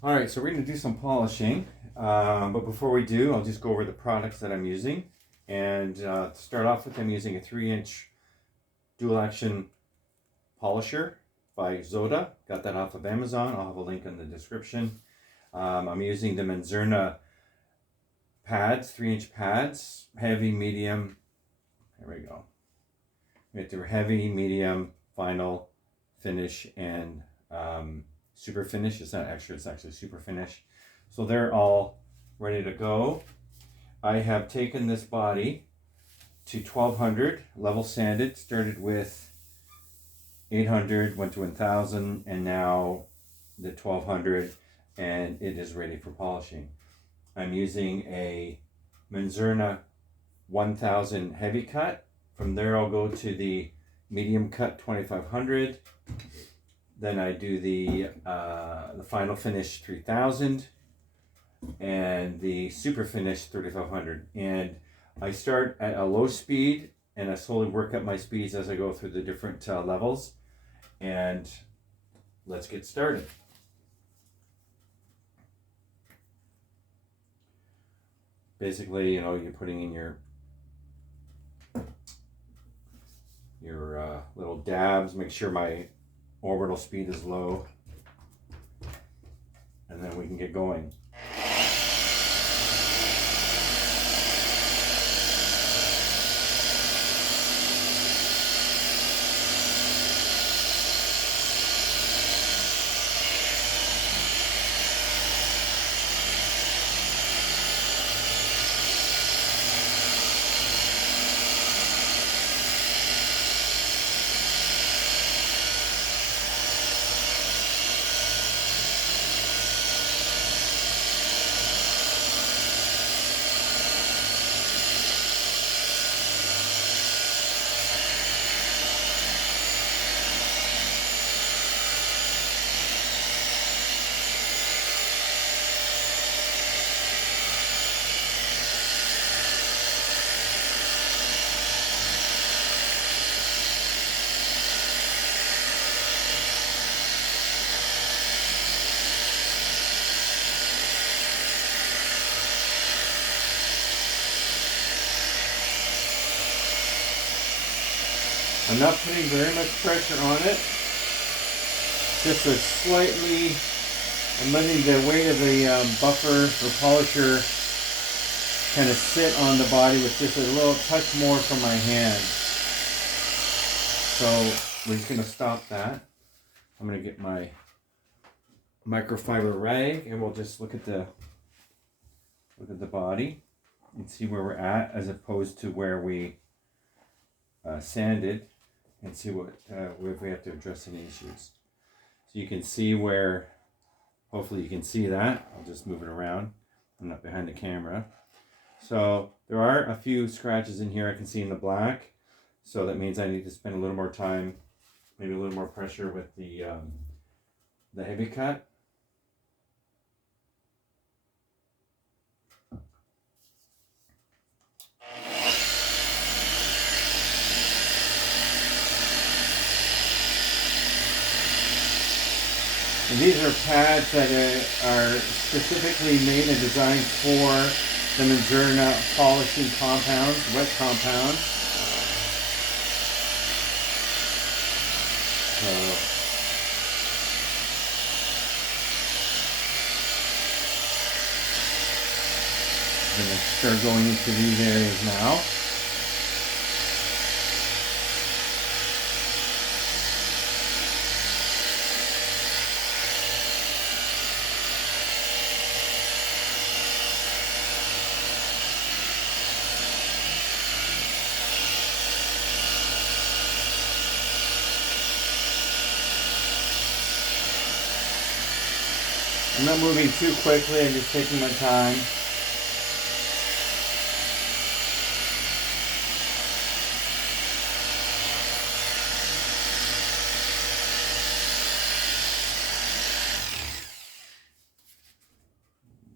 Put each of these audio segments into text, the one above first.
All right, so we're going to do some polishing, but before we do, I'll just go over the products that I'm using. And to start off with, I'm using a 3-inch dual action polisher by Zoda. Got that off of Amazon. I'll have a link in the description. I'm using the Menzerna pads, 3-inch pads, heavy, medium. There we go. We have to heavy, medium, final, finish, and super finish. It's not extra, it's actually super finish. So they're all ready to go. I have taken this body to 1200, level sanded, started with 800, went to 1000, and now the 1200, and it is ready for polishing. I'm using a Menzerna 1000 heavy cut. From there I'll go to the medium cut 2500. Then I do the final finish 3000 and the super finish 3500. And I start at a low speed and I slowly work up my speeds as I go through the different levels. And let's get started. Basically, you know, you're putting in your little dabs. Make sure my orbital speed is low, and then we can get going. I'm not putting very much pressure on it. Just a slightly, I'm letting the weight of the buffer or polisher kind of sit on the body with just a little touch more from my hand. So we're just going to stop that. I'm going to get my microfiber rag and we'll just look at the body and see where we're at as opposed to where we sanded, and see what if we have to address any issues. So you can see where, hopefully you can see that. I'll just move it around. I'm not behind the camera. So there are a few scratches in here I can see in the black. So that means I need to spend a little more time, maybe a little more pressure with the heavy cut. And these are pads that are specifically made and designed for the Menzerna polishing compounds, wet compounds. So I'm going to start going into these areas now. I'm not moving too quickly, I'm just taking my time.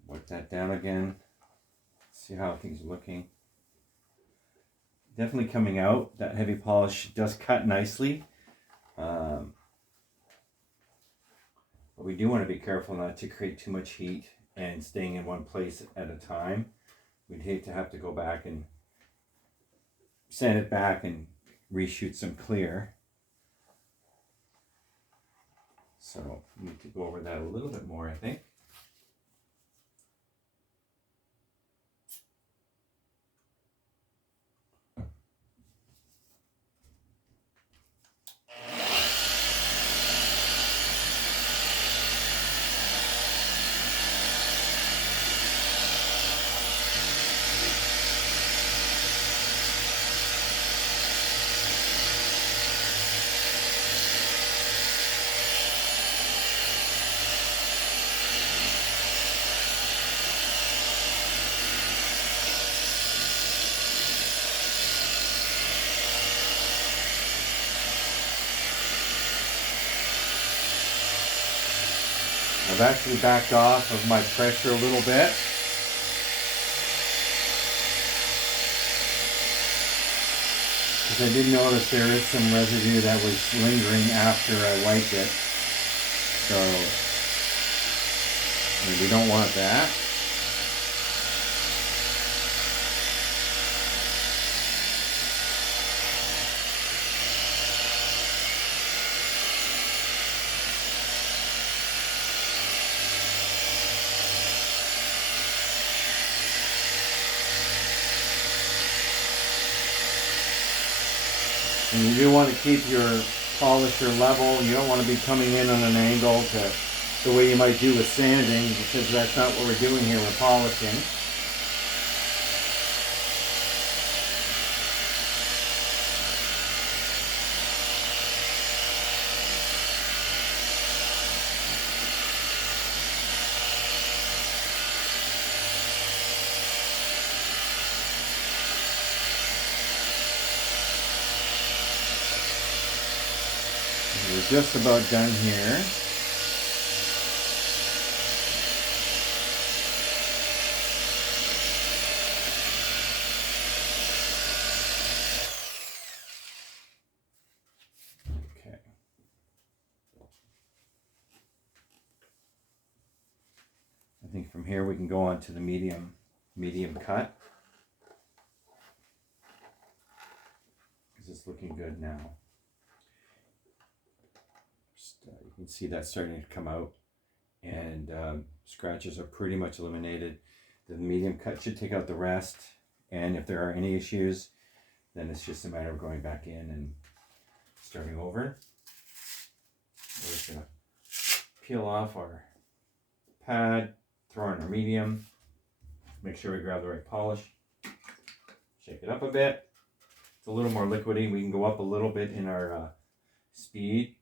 Wipe that down again. See how things are looking. Definitely coming out. That heavy polish does cut nicely. But but we do want to be careful not to create too much heat and staying in one place at a time. We'd hate to have to go back and sand it back and reshoot some clear. So we need to go over that a little bit more, I think. I've actually backed off of my pressure a little bit. Because I did notice there is some residue that was lingering after I wiped it. So we don't want that. And you do want to keep your polisher level. You don't want to be coming in on an angle the way you might do with sanding, because that's not what we're doing here. We're polishing. We're just about done here. Okay. I think from here we can go on to the medium cut. Because it's looking good now. You can see that starting to come out, and scratches are pretty much eliminated. The medium cut should take out the rest, and if there are any issues, then it's just a matter of going back in and starting over. We're just going to peel off our pad, throw in our medium, make sure we grab the right polish, shake it up a bit. It's a little more liquidy. We can go up a little bit in our speed.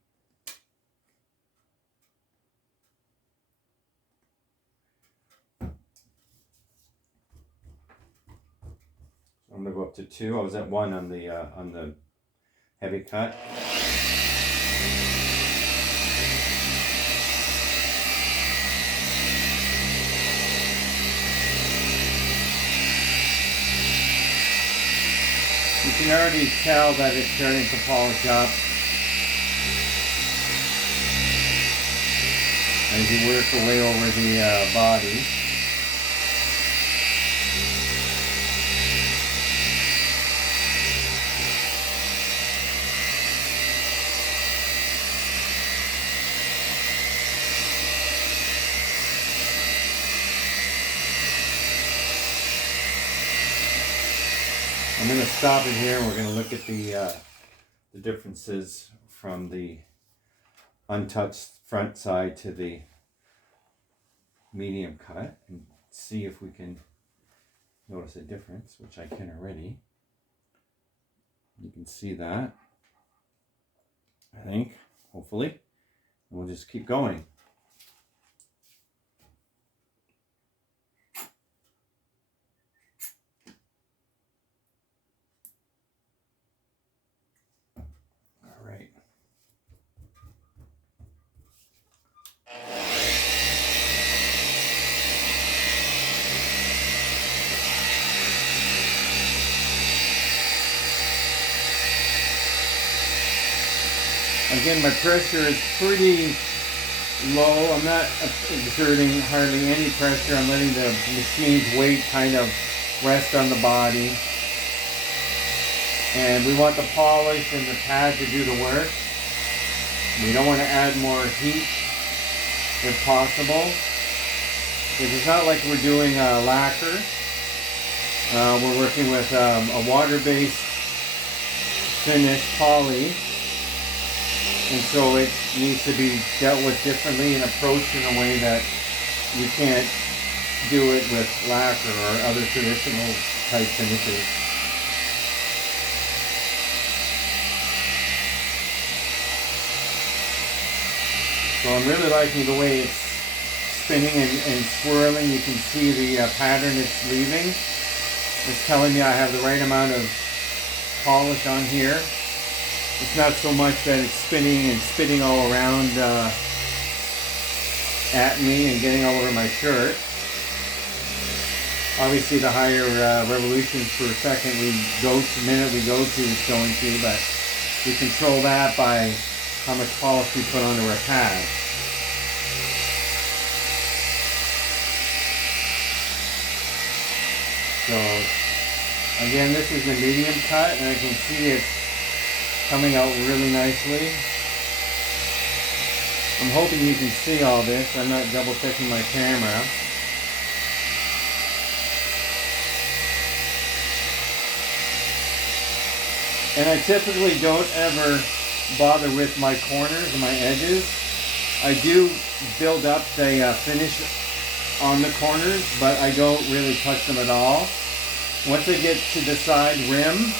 I'm gonna go up to 2. I was at 1 on the heavy cut. You can already tell that it's starting to polish up as you work away over the body. I'm going to stop it here and we're going to look at the differences from the untouched front side to the medium cut and see if we can notice a difference, which I can already. You can see that, I think, hopefully. And we'll just keep going. Again, my pressure is pretty low. I'm not exerting hardly any pressure. I'm letting the machine's weight kind of rest on the body. And we want the polish and the pad to do the work. We don't want to add more heat if possible. Because it's not like we're doing a lacquer. We're working with a water-based finish poly. And so it needs to be dealt with differently and approached in a way that you can't do it with lacquer or other traditional type finishes. So I'm really liking the way it's spinning and swirling. You can see the pattern it's leaving. It's telling me I have the right amount of polish on here. It's not so much that it's spinning and spitting all around at me and getting all over my shirt. Obviously the higher revolutions per second minute we go to, it's going to, but we control that by how much polish we put onto our pad. So again, this is the medium cut, and I can see it's coming out really nicely. I'm hoping you can see all this. I'm not double checking my camera. And I typically don't ever bother with my corners and my edges. I do build up the finish on the corners, but I don't really touch them at all. Once I get to the side rim,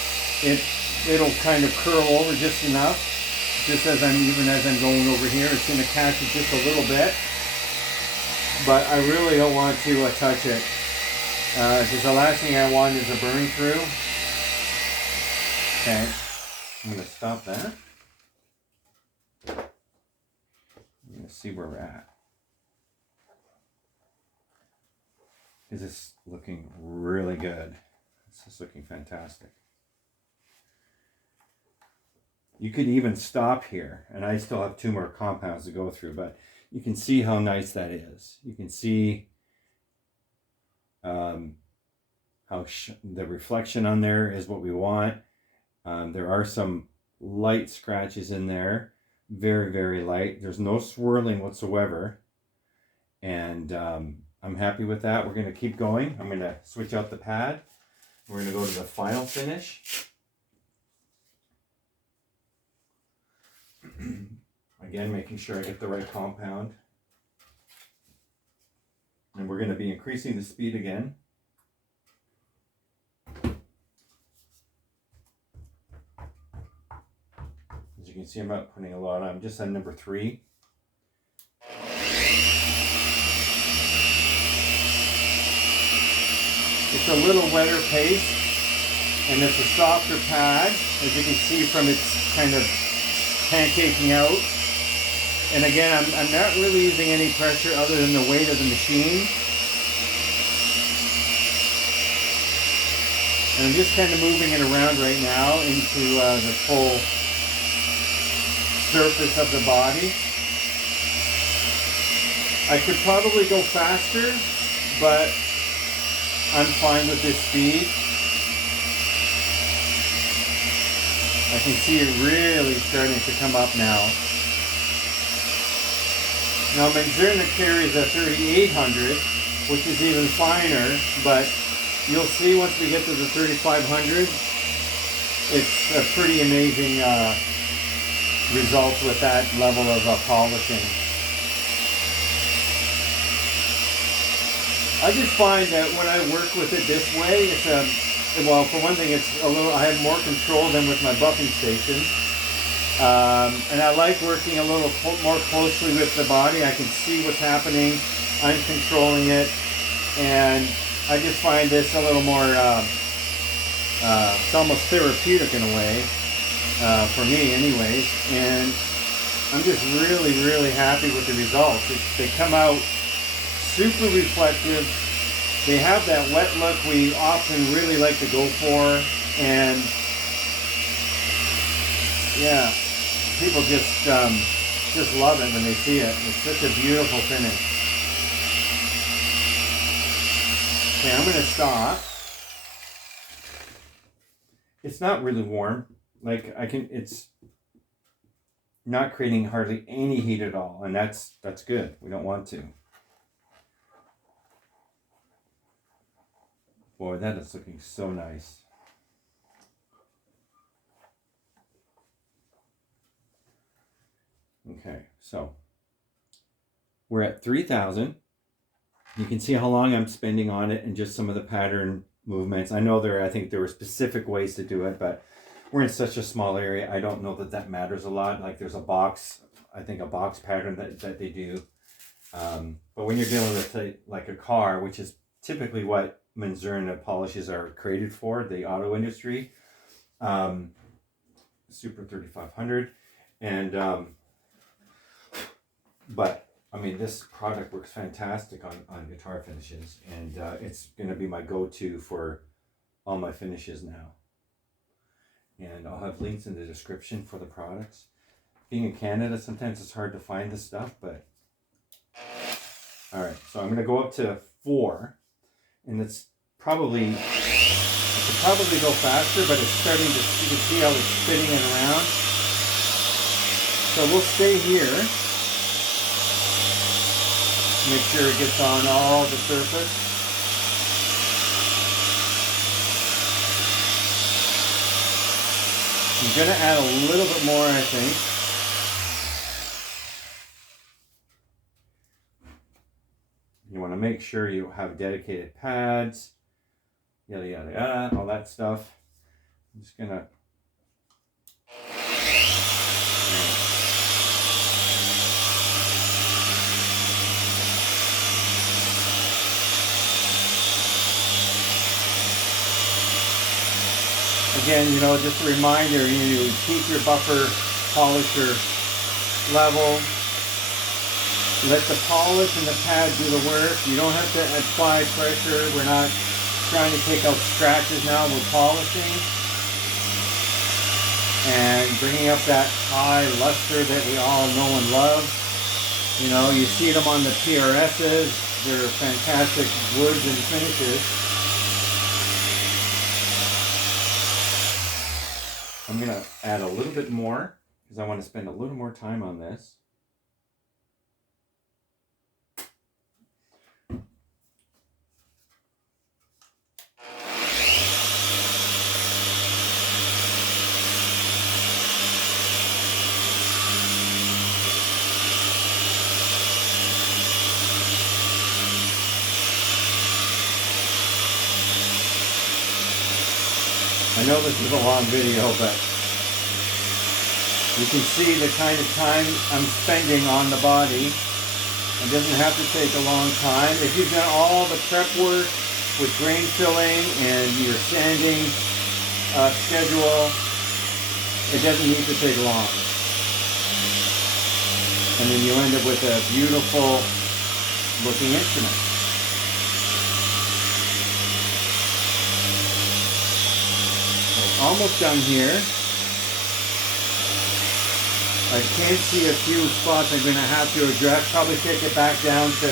it'll kind of curl over just enough. Just as even as I'm going over here, it's going to catch it just a little bit. But I really don't want to touch it. Because the last thing I want is a burn through. Okay, I'm going to stop that. I'm going to see where we're at. Is this looking really good? This is looking fantastic. You could even stop here, and I still have 2 more compounds to go through, but you can see how nice that is. You can see how the reflection on there is what we want. There are some light scratches in there, very, very light. There's no swirling whatsoever, and I'm happy with that. We're going to keep going. I'm going to switch out the pad. We're going to go to the final finish. Again, making sure I get the right compound. And we're going to be increasing the speed again. As you can see, I'm not putting a lot on. I'm just on number 3. It's a little wetter paste, and it's a softer pad, as you can see from its kind of pancaking out. And again, I'm not really using any pressure other than the weight of the machine. And I'm just kind of moving it around right now into the full surface of the body. I could probably go faster, but I'm fine with this speed. I can see it really starting to come up now. Now Menzerna carries a 3800, which is even finer, but you'll see once we get to the 3500, it's a pretty amazing results with that level of polishing. I just find that when I work with it this way, it's well, for one thing, I have more control than with my buffing station. And I like working a little more closely with the body. I can see what's happening. I'm controlling it. And I just find this a little more, it's almost therapeutic in a way, for me anyways. And I'm just really, really happy with the results. They come out super reflective. They have that wet look we often really like to go for, and yeah, people just just love it when they see it. It's such a beautiful finish. Okay, I'm going to stop. It's not really warm. Like it's not creating hardly any heat at all, and that's good. We don't want to. Boy, that is looking so nice. Okay, so we're at 3,000. You can see how long I'm spending on it and just some of the pattern movements. I think there were specific ways to do it, but we're in such a small area. I don't know that matters a lot. Like there's a box pattern that they do. But when you're dealing with like a car, which is typically what Menzerna polishes are created for, the auto industry, Super 3500, and but I mean, this product works fantastic on guitar finishes, and it's going to be my go-to for all my finishes now. And I'll have links in the description for the products. Being in Canada, sometimes it's hard to find this stuff, but all right. So I'm going to go up to 4, and I could probably go faster, but it's starting to, you can see how it's spinning it around. So we'll stay here. Make sure it gets on all the surface. I'm going to add a little bit more, I think. You want to make sure you have dedicated pads, yada, yada, yada, all that stuff. I'm just going to... Again, just a reminder, you keep your buffer polisher level. Let the polish and the pad do the work. You don't have to apply pressure. We're not trying to take out scratches now. We're polishing and bringing up that high luster that we all know and love. You see them on the PRSs. They're fantastic woods and finishes. I'm going to add a little bit more because I want to spend a little more time on this. I know this is a long video, but you can see the kind of time I'm spending on the body. It doesn't have to take a long time. If you've done all the prep work with grain filling and your sanding schedule, it doesn't need to take long. And then you end up with a beautiful looking instrument. Almost done here. I can see a few spots I'm going to have to address. Probably take it back down to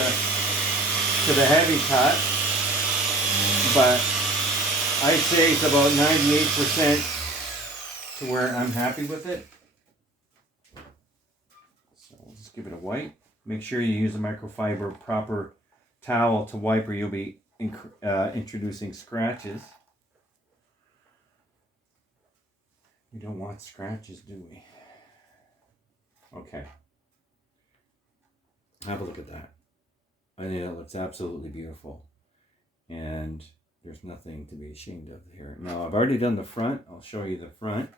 the heavy cut. But I'd say it's about 98% to where I'm happy with it. So we'll just give it a wipe. Make sure you use a microfiber proper towel to wipe or you'll be introducing scratches. We don't want scratches, do we? Okay. Have a look at that. I think it looks absolutely beautiful. And there's nothing to be ashamed of here. Now, I've already done the front. I'll show you the front.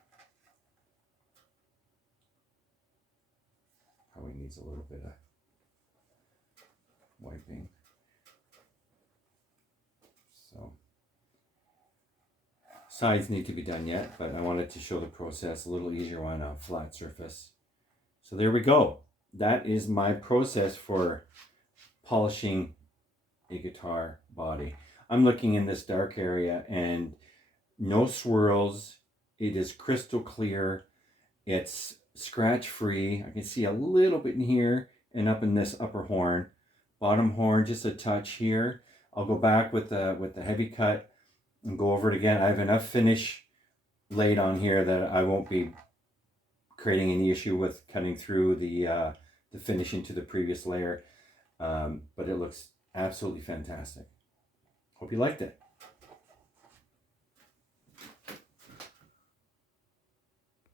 Probably needs a little bit of wiping. So, sides need to be done yet, but I wanted to show the process a little easier on a flat surface. So there we go. That is my process for polishing a guitar body. I'm looking in this dark area and no swirls. It is crystal clear. It's scratch free. I can see a little bit in here and up in this upper horn. Bottom horn, just a touch here. I'll go back with the heavy cut and go over it again. I have enough finish laid on here that I won't be creating any issue with cutting through the finish into the previous layer. But it looks absolutely fantastic. Hope you liked it.